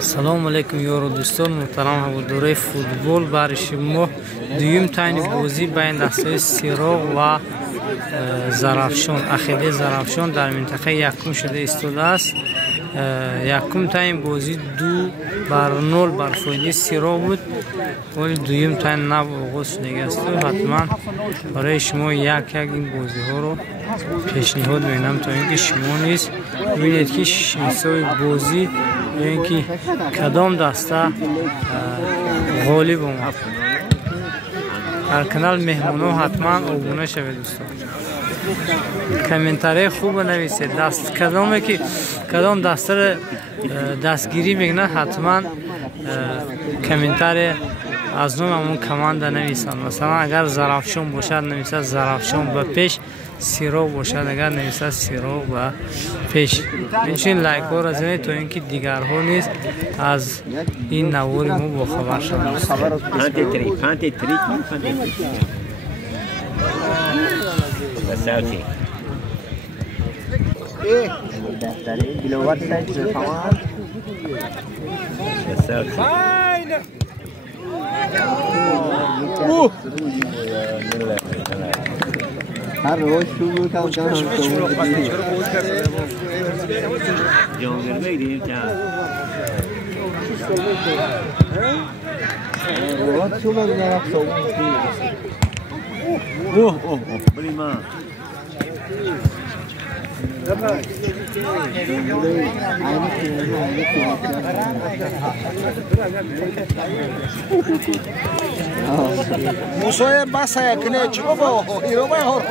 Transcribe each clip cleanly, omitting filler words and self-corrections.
سلام علیکم یارو دوستان محترم. هواداری فوتبال برای شما دویم تایم بازی بین دستای سیراغ و زرافشان اخیلی زرافشان در منطقه یکم شده ایستاده است. یکم تایم بازی 2-0 بر فایده سیراغ بود، ولی دویم تایم آغاز شده است. حتما برای شما یک این بازی ها رو پیشنهاد می‌کنم تا اینکه شما نیز ببینید که شیسای بازی یا اینکه کدام دسته غالب اومد. در کانال مهمونو حتما ابونه شوید دوستان. کامنتاری خوب نویسید. دست کدامی که کدام دسته دستگیری میکنه حتما کامنتاری از نوممون کماند نویسن. مثلا اگر زرافشان باشد نویسد زرافشان به پیش، سیراغ باشد اگر نویسد سیراغ به پیش. این لایک ها را زنید تا اینکه دیگرها نیز از این نوار ما با خبر شوند. هر روز شروع تا موسوی بس کنه چی بابا ایرو بهار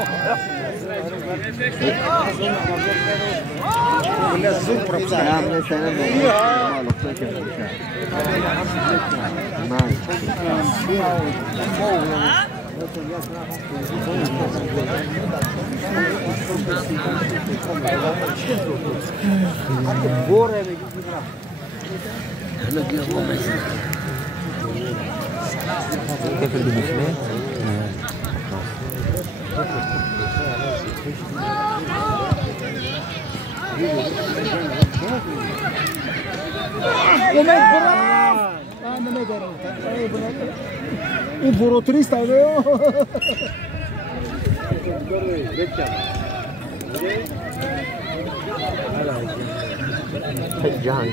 این بروتریست هایده جان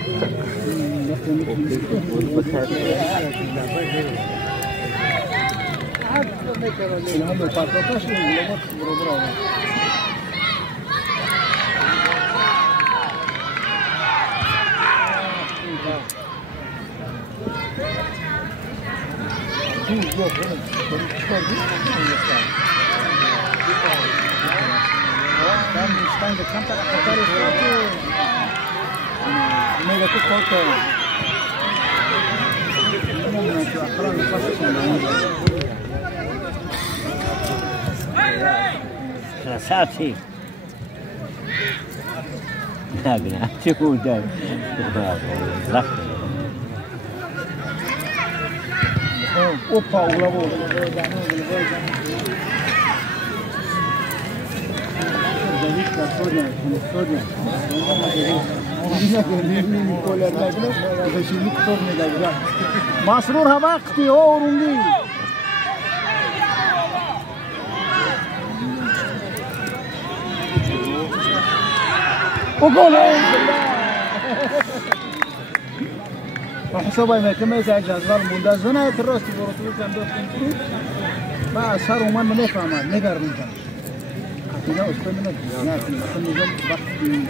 Красавчик. Так, чего да. Опа, угловой. مسرور هم وقتی اورونگی و گل حسابای محکمه جزوال مونده زنه اعتراضی براتون کم داشتیم ما اثر اومد نمیفهمم نگردیم اینا اصلا نه اصلا نظام وقتی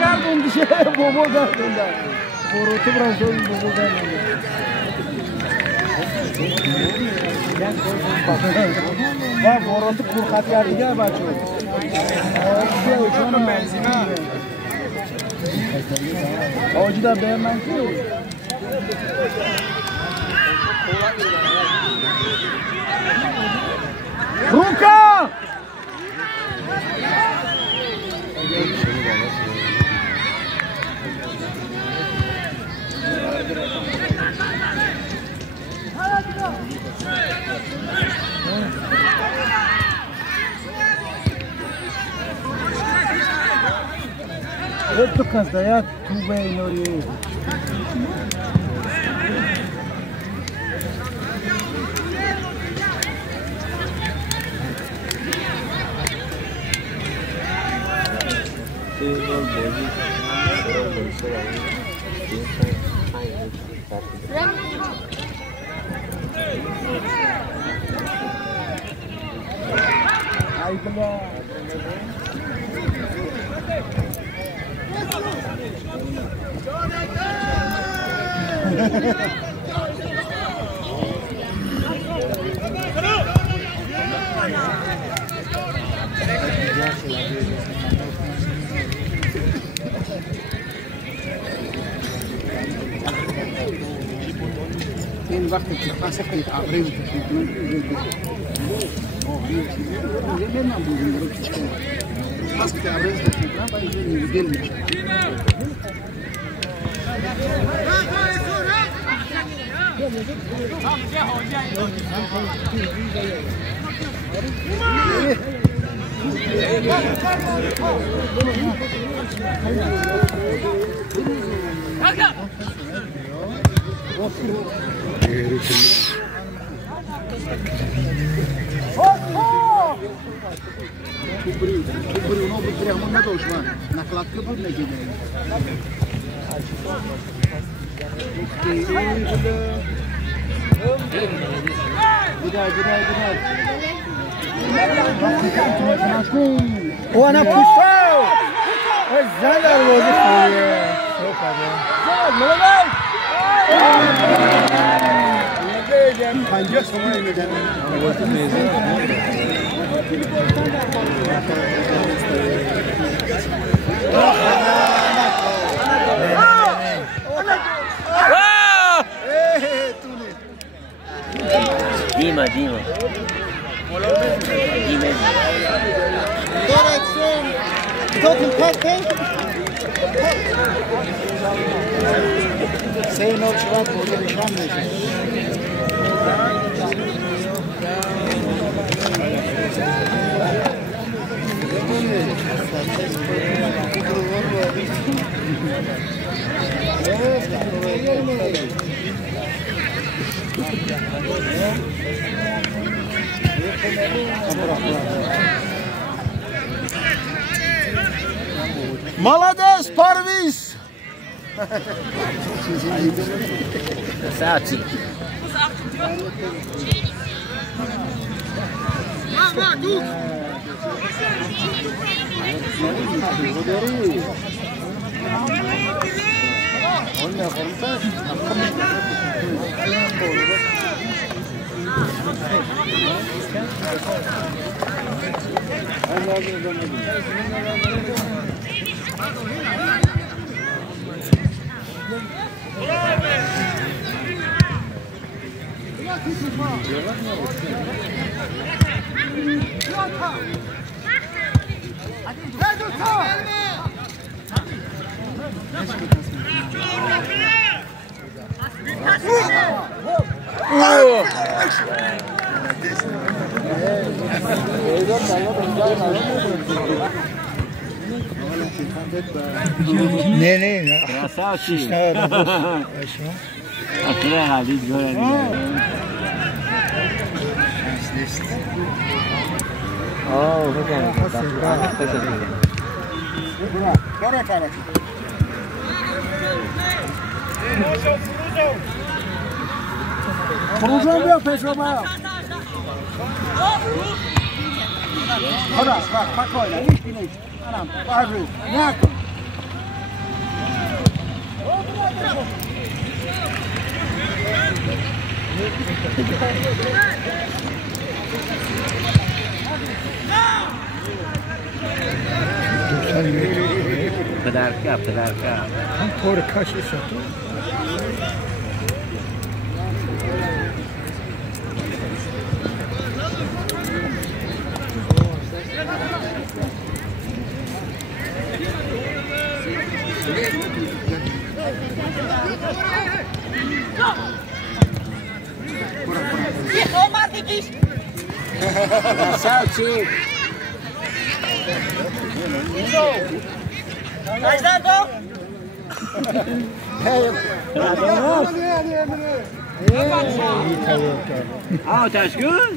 گردون دیشه بابا گردون برو تو برانشوی بابا گردون و برو تو پرخط کردیگه بچه آجی در به من که روکا تو کسدایت تو بینوری این وقتی که خاصه کنید آبری Kubri ono prямо на дошва. Накладка под некиде. وانا پوشتاو زن دروازه خویه پنجه شما میدن Dima. Sei non ci va a diciamo. Молодец, Парвиз! Красавчик. Ne. Красавчик. Atrás ali agora. Oh, bacana. Cara. Cruzão meu pessoal. Olha, vai olha, isso. Vai ver. Neto. Подарка. Там пор каши сату. Красавчик. تشکر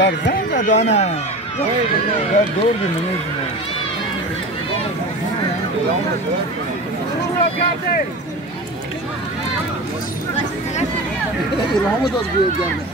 در زنگ دانه در دور منوز الهام داد بیاد جنه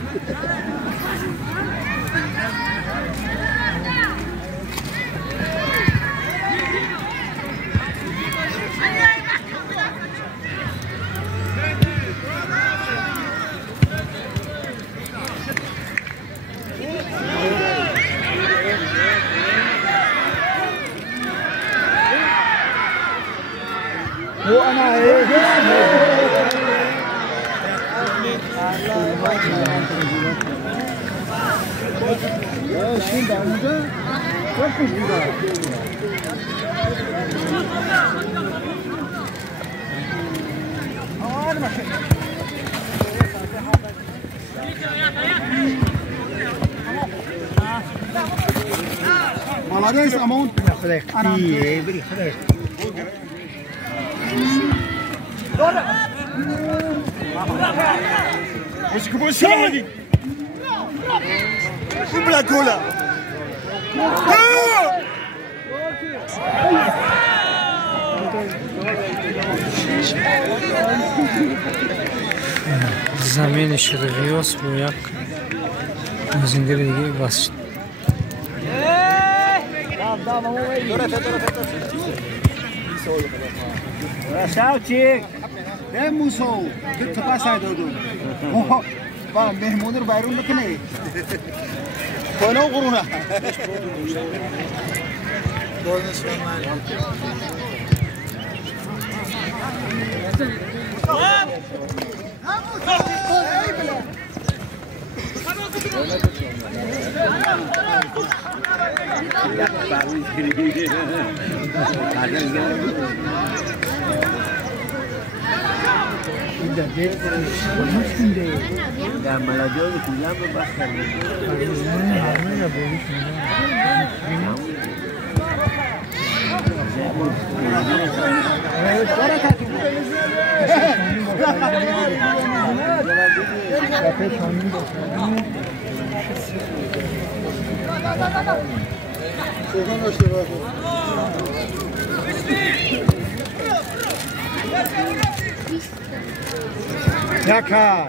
وانا ايه شين ده Молодец, Амон. Est-ce que vous savez? Coupe la colle. زمین شرقیاس با یک مازندر دیگه بس رساو چیک ده موسو که تپاس های دادو با مهمون رو بیرون بکنه کنه و قرونه در ملاجات کلا به بخت Yakar.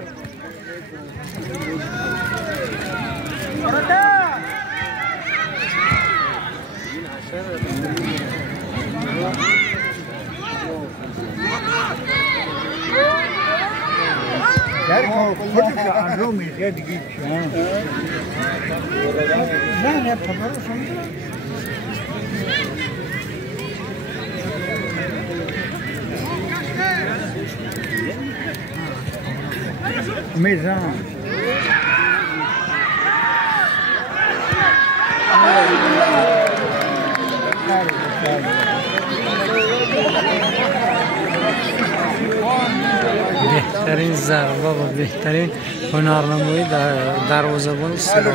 Derko, çocuk anlamı yedi git. Ne yapalım şimdi? Mezan. بهترین ضربه و بهترین هنرنمایی در دروازه‌بان سیرا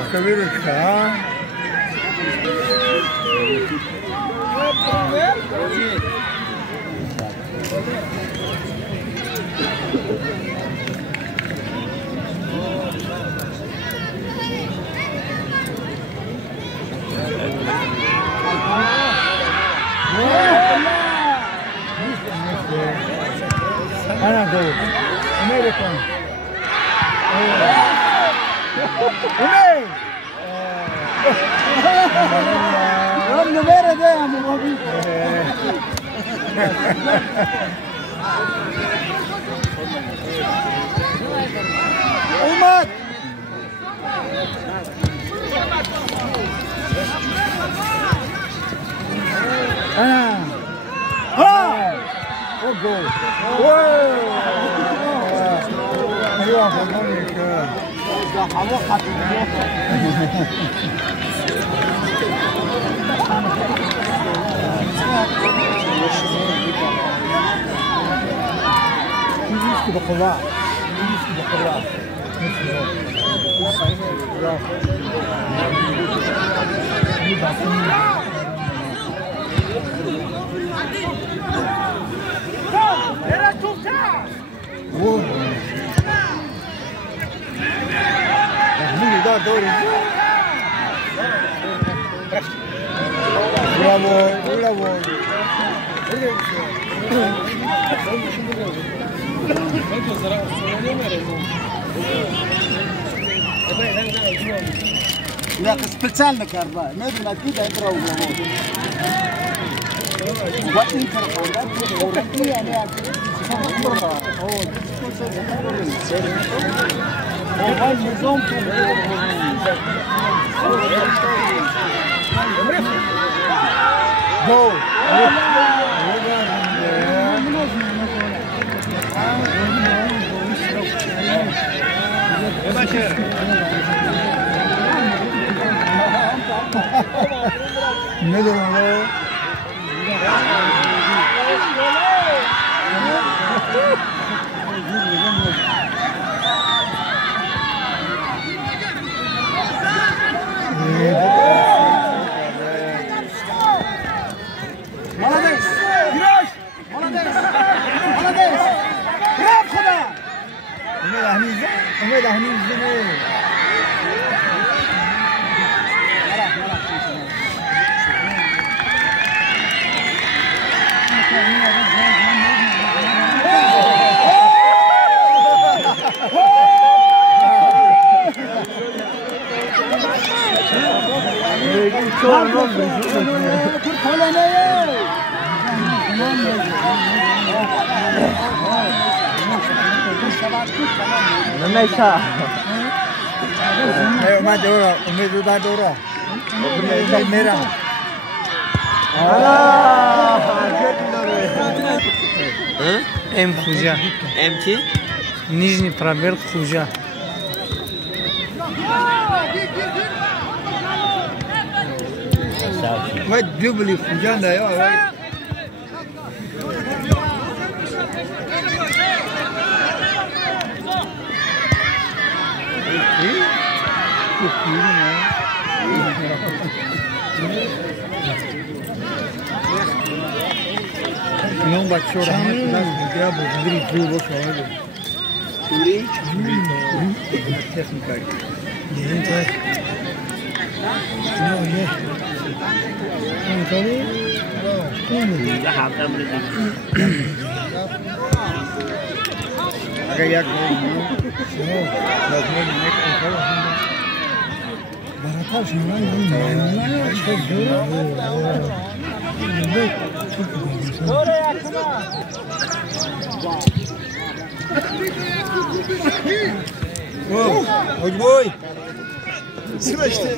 Ana do American. Umay. Ne nerede ama abi? Umar. Ana. Ha! Oh, goal. Whoa! Bravo, bravo. لا специально карба, медленно оттуда и брал его. Вот интерфейс, да? Вот такие они. Go. ندارم Молодец! Гираш! Молодец! Молодец! Браво, خدا! امید هنوز زنه نمیشه اومد دورا امید رو دورا امید میرم ام خوجا ام چی؟ Нижний пробел Хужа. ما دوبلی خوجا نیا Não bateu a mão, não deu, driblou, vou falar. Churi? Técnica. Dentro. Não, é. Não, tá ali? Não. Já rápido, Agora já com não. Mas não é que fala assim. Baratas não, não, acho que é duro. Ой, бой! Слышите?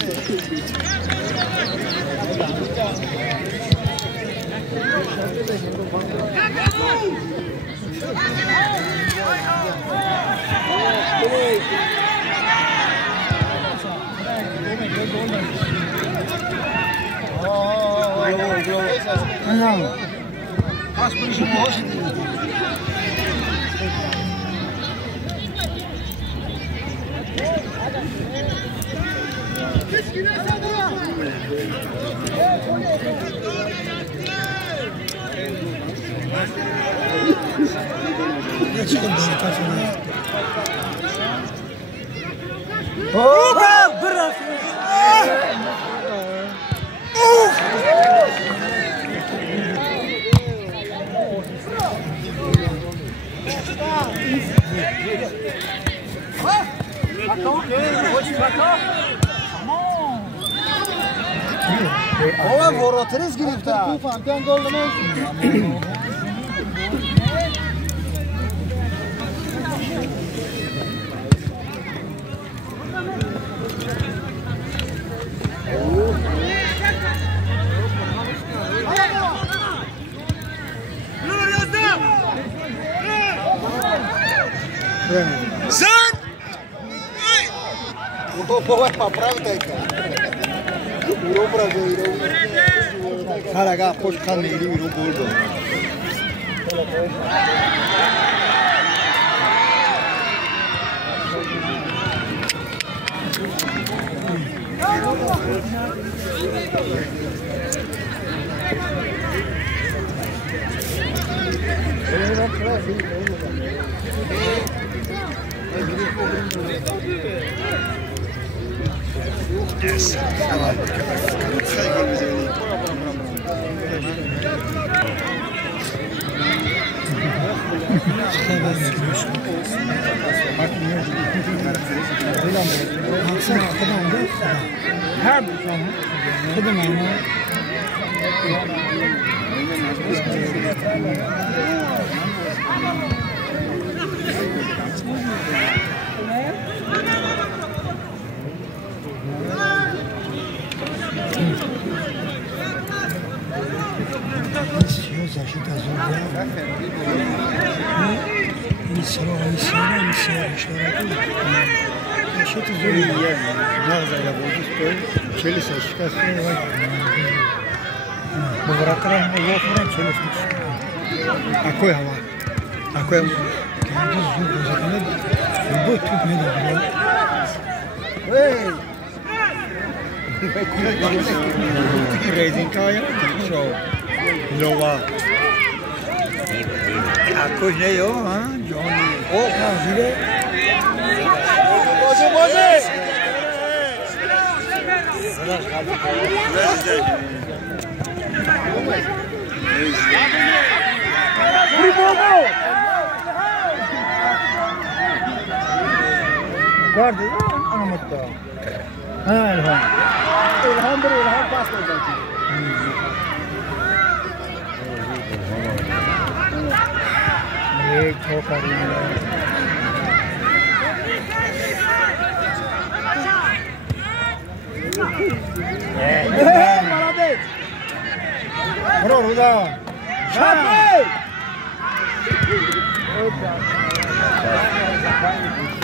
Ова воротерис гирифта. Фантан гол намоз. Сын! Ова поправка. Карага хош кан ири ро болдо. Чели со шкафом. براترم وافرم چلوستش اکوی هوا اکوی بود تو میدونم Raising kaya, so lowa. Ako niya yun, ha? Johnny. Oh, sige. Boze, boze! Pribogo! Guarda, ano mo ito? İlham. İlhamdır, ilham pas olacak. Ne çok arıyor. Молодец. Бро, Руда. Шапи!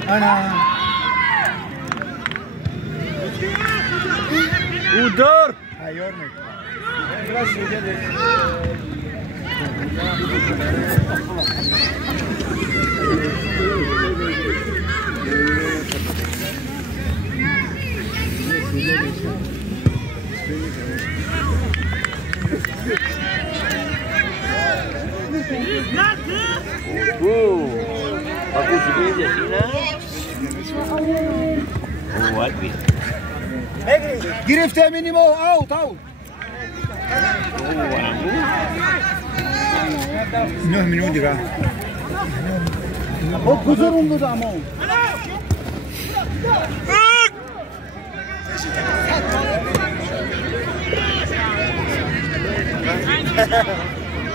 Ana. Uдар! Hayır mı? Biraz şeyde Aku sudah di sini. Buat ni. گرفته مینیمو اوت اوت 9 minut دیگه خب گذرون بود اما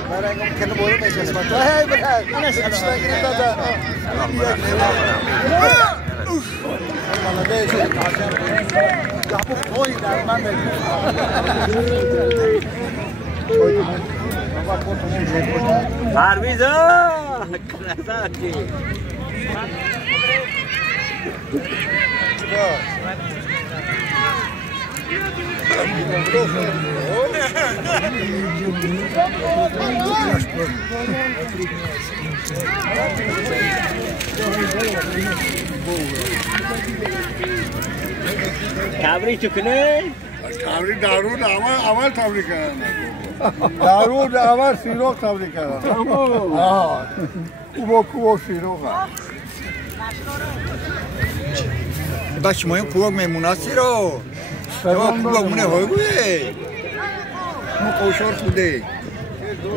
برای ممکنه بوله میشه تو هی بخیر انا اشتغل دادا مالديش يحبوا خوي دائما Parviza, krasavci. Kabri çukune? Kabri darud aval tabri kardن. دارود اول سیروق تبریک کردن کوبا سیروق بچه ما این کوبا میمونه سیرو کوبا مونه های بوده اون قوشار بوده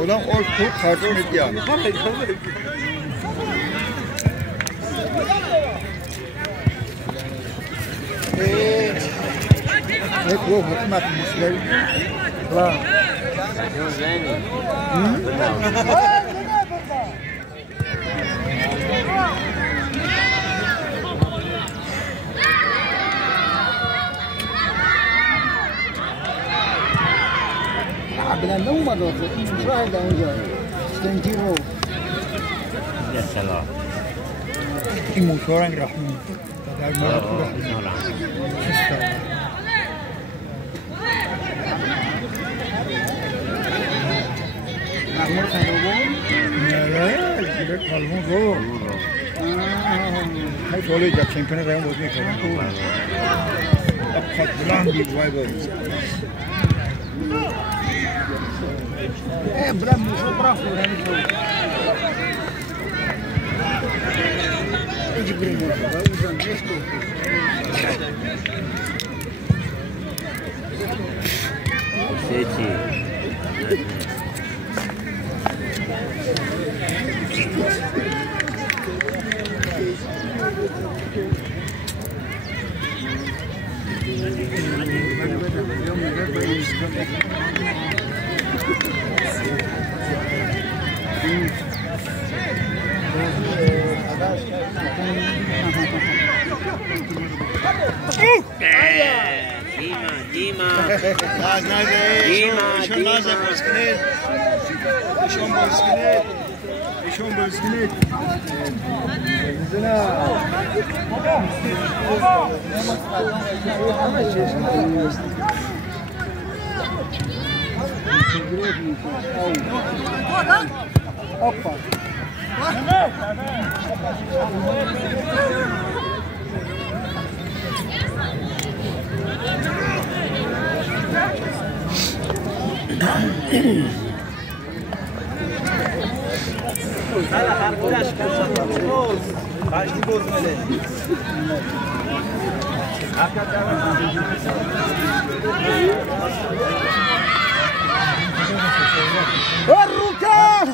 آدم آش خود خرچ میدیم یک رو حکمت مسلم عبدالله نومد شاهد اونجا استنجی رو Ya salam. این موتورنگ رحمون در مرد رحمون محمود خیابون؟ نه دیگه کالمون رو خیلی سالی در چمپیون رایان بازی میکردن خط بلندی بوای بود بلند میشو براخ بود همیشو ایجی بریم اوزن نیستو Seci. Dima. Az nade. Işon naze bozkine. İşon bozkine. İşon bozkine. Zina. Опа. الركاب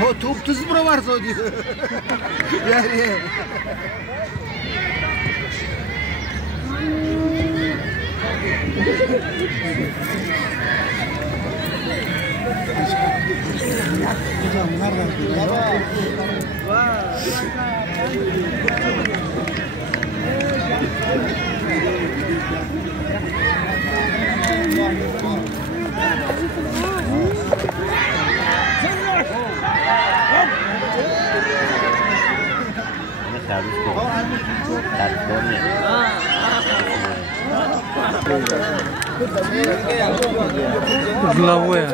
هو توب تزبره ورزودي يعني Главое.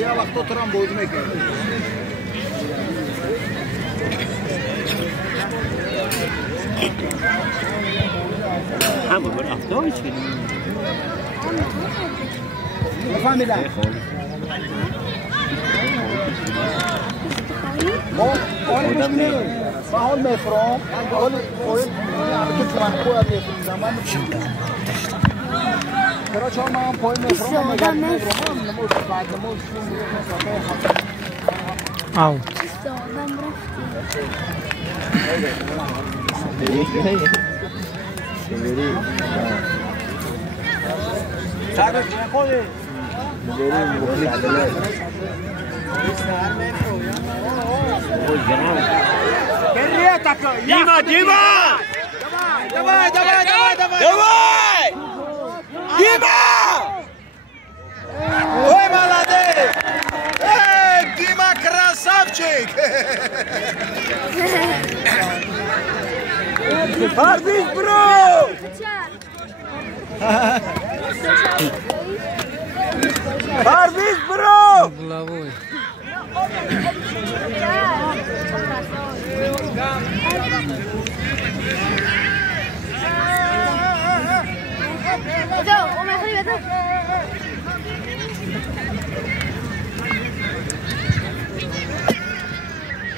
يا وقت ترامبو ميكر همون بر افتادی چی؟ فهمیدم ما حال میفرام حال کویل تو من کویل میفرام زمان چرا چون ما هم کویل میفرام نموز بعد نموز Out. ديما ديما давай ديما ой молодец Дима красавчик Парвиз бро Парвиз бро Главой.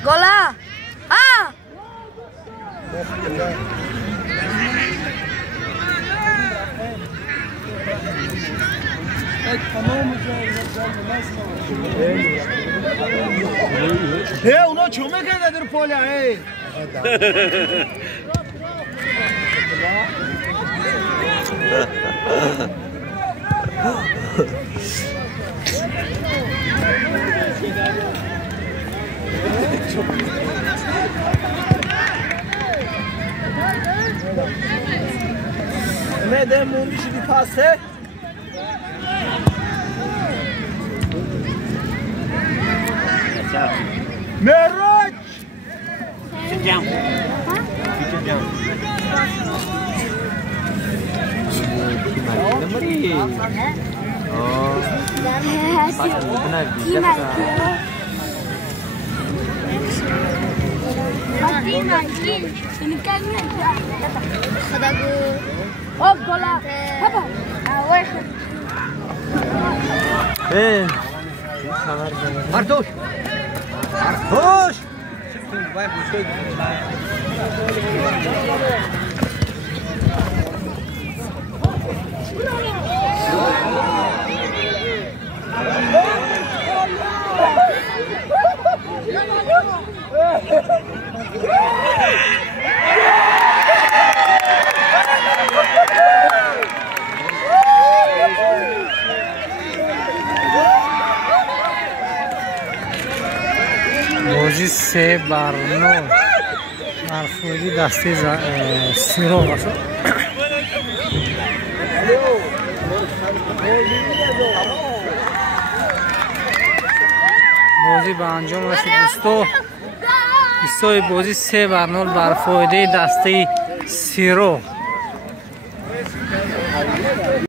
Gola! Ah! اونا چومه کرده در پولیا مده موندی شدی پاسه مراج Sit down. Sit down. Artuş! Artuş! بازی 3 بر 9 مرفوعی دسته سیروغ است. بازی به انجام رسید دوستو. بازی 3 بر 0 بر فایده دسته سیروغ.